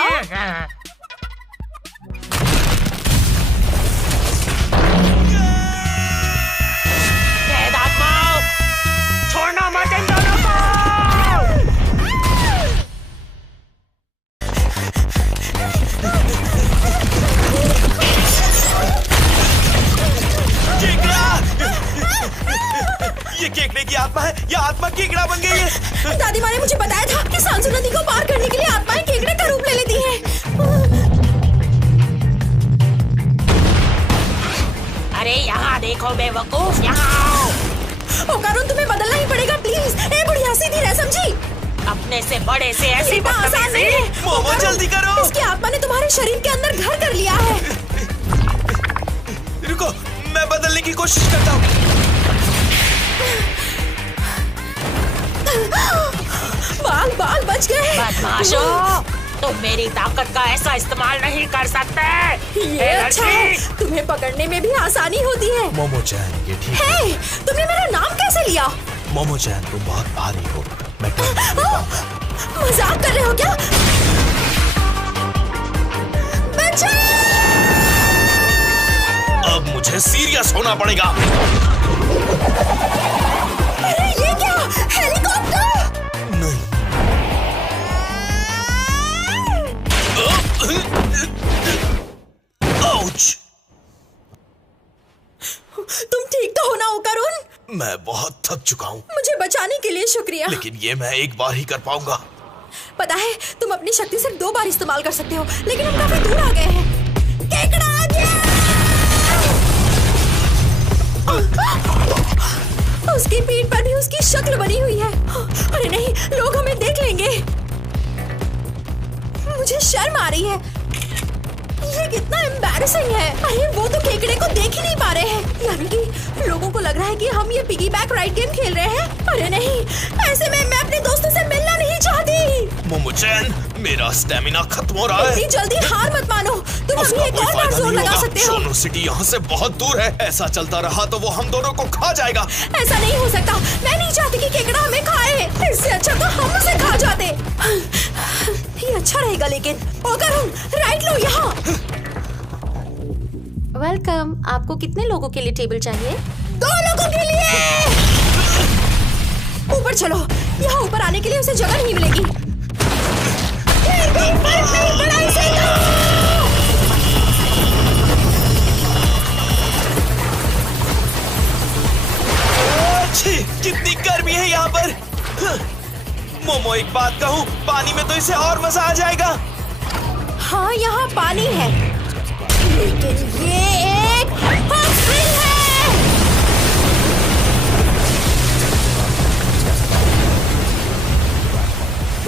आत्माओं, छोड़ना मत इन दोनों को। ये केकड़े की आत्मा है या आत्मा केकड़ा बन गई है? दादी माँ ने मुझे बताया था कि सांसू नदी को पार करने के लिए आत्माएं केकड़े का रूप ले लेती हैं। अरे यहाँ देखो बेवकूफ, यहाँ आओ। ओ कारून, तुम्हें बदलना ही पड़ेगा प्लीज। ए बुढ़िया, सीधी रह, समझी? अपने से बड़े से ऐसी इतना आसान नहीं है। मोमो जल्दी करो। इसकी आत्मा ने तुम्हारे शरीर के अंदर घर कर लिया है। रुको, मैं बदलने की कोशिश करता हूँ। बाल बाल बच गए। बदमाशों, तुम मेरी ताकत का ऐसा इस्तेमाल नहीं कर सकते। ये अच्छा है, तुम्हें पकड़ने में भी आसानी होती है। मोमो चैन, ये ठीक है। हे, तुमने मेरा नाम कैसे लिया? मोमो चैन, तुम बहुत भारी हो। मैं मजाक कर रहे हो क्या? अब मुझे सीरियस होना पड़ेगा। अरे ये क्या? हेलीकॉप्टर? नहीं। आउच! तुम ठीक तो हो ना ओकारून? मैं बहुत थक चुका हूँ। मुझे बचाने के लिए शुक्रिया। लेकिन ये मैं एक बार ही कर पाऊंगा। पता है, तुम अपनी शक्ति सिर्फ 2 बार इस्तेमाल कर सकते हो, लेकिन हम काफी दूर आ गए हैं। केकड़ा आ गया! उसकी पीठ पर भी उसकी शक्ल बनी हुई है। अरे नहीं, लोग हमें देख लेंगे। मुझे शर्म आ रही है। ये कितना एम्बैरेसिंग है। अरे वो तो केकड़े को देख ही नहीं पा रहे हैं। यानी कि लोगों को लग रहा है कि हम ये पिगी बैक राइड गेम खेल रहे हैं। अरे नहीं, ऐसे में मैं अपने दोस्तों से मिलना नहीं चाहती। मोमो-चैन, मेरा स्टेमिना खत्म हो रहा है। इतनी जल्दी हार मत मानो। तुम अभी एक और बार जोर लगा सकते हो। शोनो सिटी यहाँ से बहुत दूर है। ऐसा चलता रहा तो वो हम दोनों को खा जाएगा। ऐसा नहीं हो सकता। मैं नहीं चाहती कि केकड़ा हमें खाए। इससे अच्छा तो हम उसे खा जाते। ये अच्छा रहेगा, लेकिन ओकारून, राइट लो यहाँ। वेलकम। आपको कितने लोगों के लिए टेबल चाहिए? 2 लोगों के लिए। ऊपर चलो। यहाँ ऊपर आने के लिए उसे जगह नहीं मिलेगी। कितनी गर्मी है यहाँ पर। मोमो, एक बात कहूँ, पानी में तो इसे और मजा आ जाएगा। हाँ, यहाँ पानी है, लेकिन ये एक हॉट स्प्रिंग है।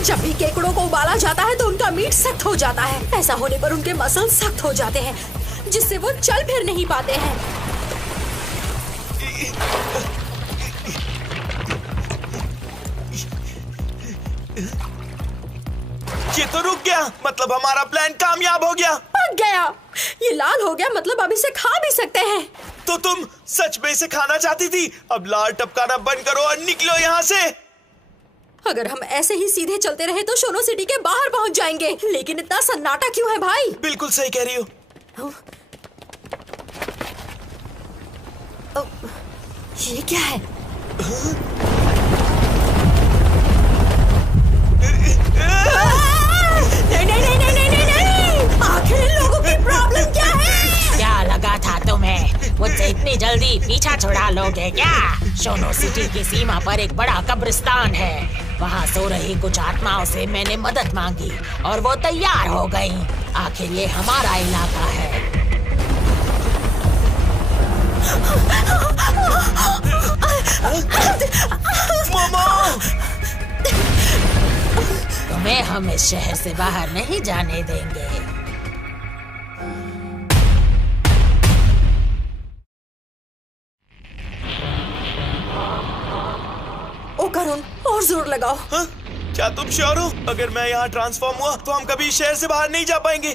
जब भी केकड़ों को उबाला जाता है तो उनका मीट सख्त हो जाता है। ऐसा होने पर उनके मसल सख्त हो जाते हैं, जिससे वो चल फिर नहीं पाते हैं। ये तो रुक गया, मतलब हमारा प्लान कामयाब हो गया। पक गया। ये लाल हो गया, मतलब अब इसे खा भी सकते हैं। तो तुम सच में इसे खाना चाहती थी? अब लाल टपकाना बंद करो और निकलो यहाँ से। अगर हम ऐसे ही सीधे चलते रहे तो शोनो सिटी के बाहर पहुंच जाएंगे। लेकिन इतना सन्नाटा क्यों है भाई? बिल्कुल सही कह रही हो। ये क्या है? नहीं। आखिर इन लोगों की प्रॉब्लम क्या है? क्या लगा था तुम्हें मुझसे इतनी जल्दी पीछा छुड़ा लोगे क्या? शोनो सिटी की सीमा पर एक बड़ा कब्रिस्तान है। वहाँ सो रही कुछ आत्माओं से मैंने मदद मांगी और वो तैयार हो गई। आखिर ये हमारा इलाका है। तुम्हें हम इस शहर से बाहर नहीं जाने देंगे। ओकारून, और जोर लगाओ। हाँ? क्या तुम श्योर हो? अगर मैं यहाँ ट्रांसफॉर्म हुआ तो हम कभी शहर से बाहर नहीं जा पाएंगे।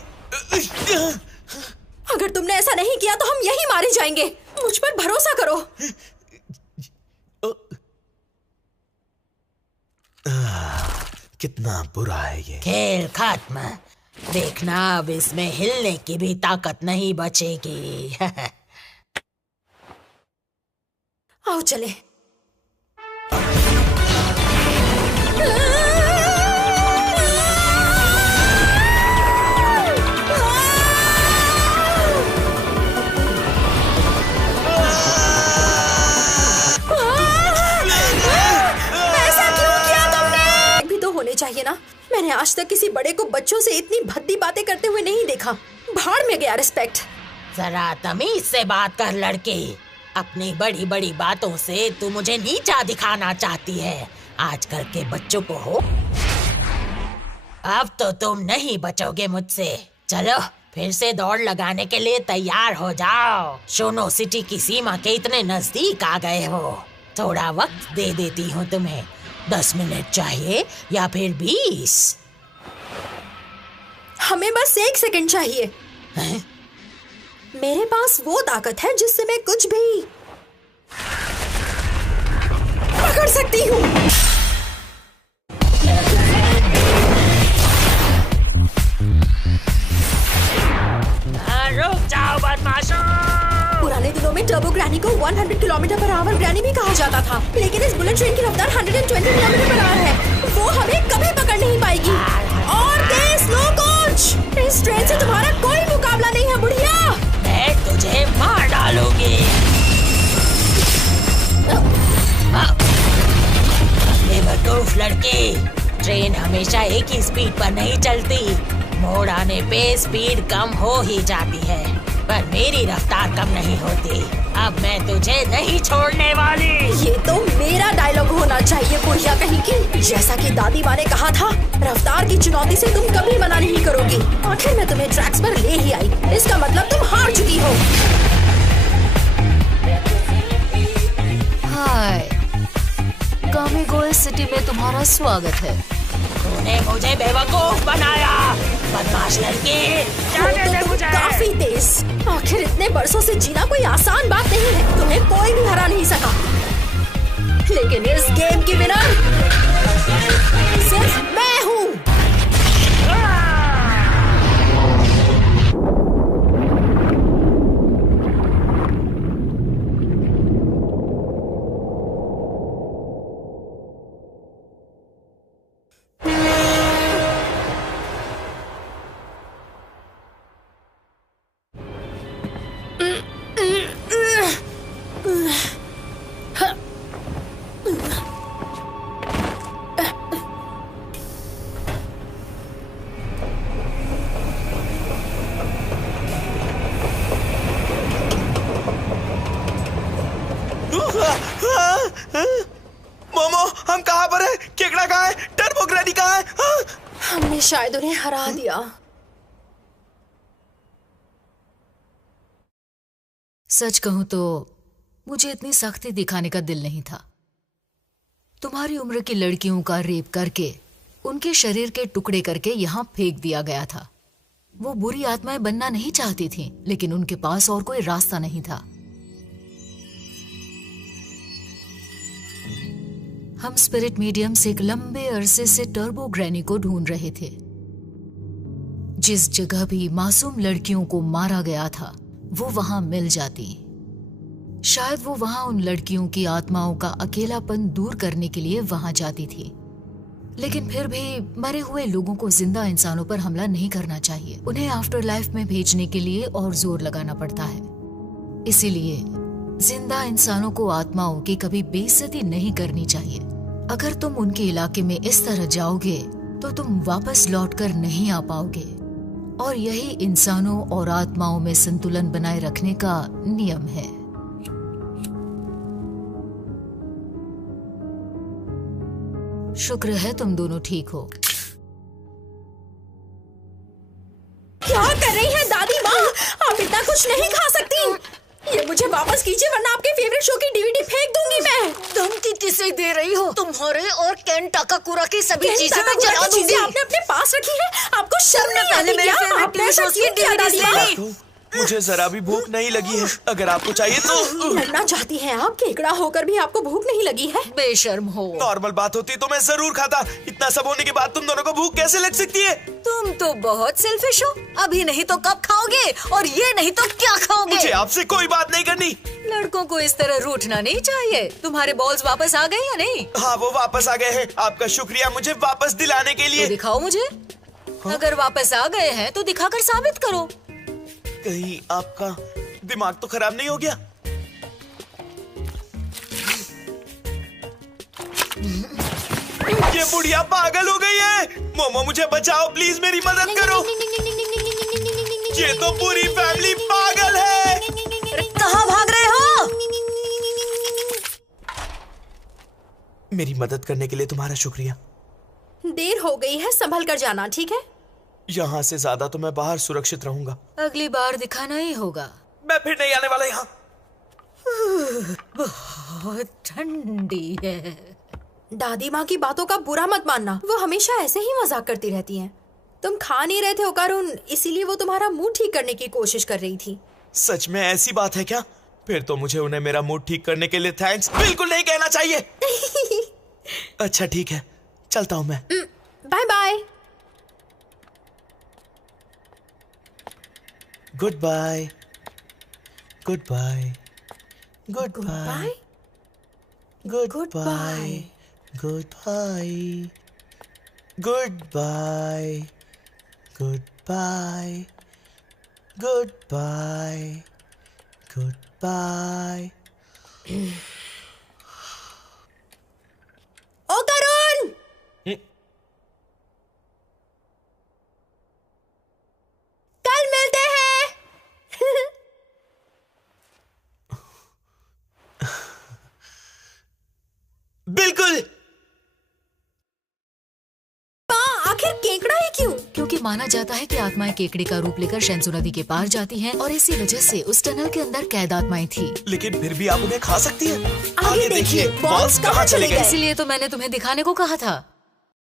अगर तुमने ऐसा नहीं किया तो हम यहीं मारे जाएंगे। मुझ पर भरोसा करो। कितना बुरा है ये। खेल खत्म। देखना अब इसमें हिलने की भी ताकत नहीं बचेगी। आओ चले। चाहिए ना, मैंने आज तक किसी बड़े को बच्चों से इतनी भद्दी बातें करते हुए नहीं देखा। भाड़ में गया रिस्पेक्ट। जरा तमीज से बात कर लड़के। अपनी बड़ी बड़ी बातों से तू मुझे नीचा दिखाना चाहती है। आजकल के बच्चों को हो। अब तो तुम नहीं बचोगे मुझसे। चलो फिर से दौड़ लगाने के लिए तैयार हो जाओ। शोनो सिटी की सीमा के इतने नजदीक आ गए हो। थोड़ा वक्त दे देती हूँ तुम्हें। 10 मिनट चाहिए या फिर 20? हमें बस 1 सेकंड चाहिए। हैं? मेरे पास वो ताकत है जिससे मैं कुछ भी पकड़ सकती हूँ। रुक जाओ बदमाशों। पुराने दिनों में टर्बो ग्रैनी को 100 किलोमीटर पर आवर ग्रैनी भी कहा जाता था, लेकिन इस बुलेट ट्रेन की रफ्तार 120 किलोमीटर पर आवर है। वो हमें कभी पकड़ नहीं पाएगी। और तेज स्लो कोच, इस ट्रेन से तुम्हारा कोई मुकाबला नहीं है बुढ़िया। मैं तुझे मार डालूंगी। बेवकूफ लड़की, ट्रेन हमेशा एक ही स्पीड पर नहीं चलती। मोड़ आने पे स्पीड कम हो ही जाती है, पर मेरी रफ्तार कम नहीं होती। अब मैं तुझे नहीं छोड़ने वाली। ये तो मेरा डायलॉग होना चाहिए बुढ़िया कहीं की। जैसा कि दादी माँ ने कहा था, रफ्तार की चुनौती से तुम कभी मना नहीं करोगी। आखिर मैं तुम्हें ट्रैक्स पर ले ही आई, इसका मतलब तुम हार चुकी हो। हाय, कामिगो सिटी में तुम्हारा स्वागत है। तूने मुझे बेवकूफ बनाया, बदमाश लड़की। जाने दे मुझे। काफी तेज। आखिर इतने बरसों से जीना कोई आसान बात नहीं है। तुम्हें कोई भी हरा नहीं सका, लेकिन इस गेम की विनर सिर्फ मैं हूँ। मोमो, हम कहाँ पर हैं? केकड़ा कहाँ है? टर्बो ग्रैनी कहाँ है? हमने शायद उन्हें हरा दिया। सच कहूं तो मुझे इतनी सख्ती दिखाने का दिल नहीं था। तुम्हारी उम्र की लड़कियों का रेप करके उनके शरीर के टुकड़े करके यहाँ फेंक दिया गया था। वो बुरी आत्माएं बनना नहीं चाहती थीं, लेकिन उनके पास और कोई रास्ता नहीं था। हम स्पिरिट मीडियम्स एक लंबे अरसे से टर्बो ग्रैनी को ढूंढ रहे थे। जिस जगह भी मासूम लड़कियों को मारा गया था, वो वहां मिल जाती। शायद वो वहां उन लड़कियों की आत्माओं का अकेलापन दूर करने के लिए वहां जाती थी। लेकिन फिर भी मरे हुए लोगों को जिंदा इंसानों पर हमला नहीं करना चाहिए। उन्हें आफ्टर लाइफ में भेजने के लिए और जोर लगाना पड़ता है। इसीलिए जिंदा इंसानों को आत्माओं की कभी बेइज्जती नहीं करनी चाहिए। अगर तुम उनके इलाके में इस तरह जाओगे तो तुम वापस लौटकर नहीं आ पाओगे, और यही इंसानों और आत्माओं में संतुलन बनाए रखने का नियम है। शुक्र है तुम दोनों ठीक हो। क्या कर रही है दादी माँ? आप इतना कुछ नहीं खा सकती। ये मुझे वापस कीजिए, वरना आपके फेवरेट शो की डीवीडी फेंक दूंगी मैं। धमकी किसे दे रही हो? तुम्हारे और केन टाकाकुरा की सभी चीजें मैं जला दूंगी। आपने अपने पास रखी है, आपको शर्म नहीं आती पहले मेरे क्या? फेवरेट आपने टीवी ऐसा शोज की क्यों किया डीवीडीज दादी ले माँ? ली। मुझे जरा भी भूख नहीं लगी है। अगर आपको चाहिए तो। लड़ना चाहती हैं आप? केकड़ा होकर भी आपको भूख नहीं लगी है? बेशर्म हो। नॉर्मल बात होती तो मैं जरूर खाता। इतना सब होने के बाद तुम दोनों को भूख कैसे लग सकती है? तुम तो बहुत सेल्फिश हो। अभी नहीं तो कब खाओगे, और ये नहीं तो क्या खाओगे? मुझे आपसे कोई बात नहीं करनी। लड़कों को इस तरह रूठना नहीं चाहिए। तुम्हारे बॉल्स वापस आ गए या नहीं? हाँ, वो वापस आ गए हैं। आपका शुक्रिया मुझे वापस दिलाने के तो लिए। दिखाओ मुझे। अगर वापस आ गए हैं तो दिखाकर साबित करो। कहीं आपका दिमाग तो खराब नहीं हो गया? ये बुढ़िया पागल हो गई है। मोमो मुझे बचाओ प्लीज, मेरी मदद करो। ये तो पूरी फैमिली पागल है। कहाँ भाग रहे हो? मेरी मदद करने के लिए तुम्हारा शुक्रिया। देर हो गई है, संभल कर जाना, ठीक है? यहाँ से ज्यादा तो मैं बाहर सुरक्षित रहूंगा। अगली बार दिखाना ही होगा। मैं फिर नहीं आने वाला यहाँ। बहुत ठंडी है। दादी माँ की बातों का बुरा मत मानना, वो हमेशा ऐसे ही मजाक करती रहती हैं। तुम खा नहीं रहे थे ओकारुन, इसीलिए वो तुम्हारा मूड ठीक करने की कोशिश कर रही थी। सच में ऐसी बात है क्या? फिर तो मुझे उन्हें मेरा मूड ठीक करने के लिए थैंक्स बिल्कुल नहीं कहना चाहिए। अच्छा ठीक है, चलता हूँ मैं। Bye bye. Goodbye. Goodbye. Goodbye. Goodbye. Goodbye. Goodbye. Goodbye. Goodbye. Goodbye. ओकारुन! कल मिलते हैं। बिल्कुल। आखिर केकड़ा ही क्यों? क्योंकि माना जाता है कि आत्माएं केकड़े का रूप लेकर शैंसू नदी के पार जाती हैं, और इसी वजह से उस टनल के अंदर कैद आत्माएं थी। लेकिन फिर भी आप उन्हें खा सकती हैं। आगे देखिए, बॉल्स कहाँ चले गए? इसीलिए तो मैंने तुम्हें दिखाने को कहा था।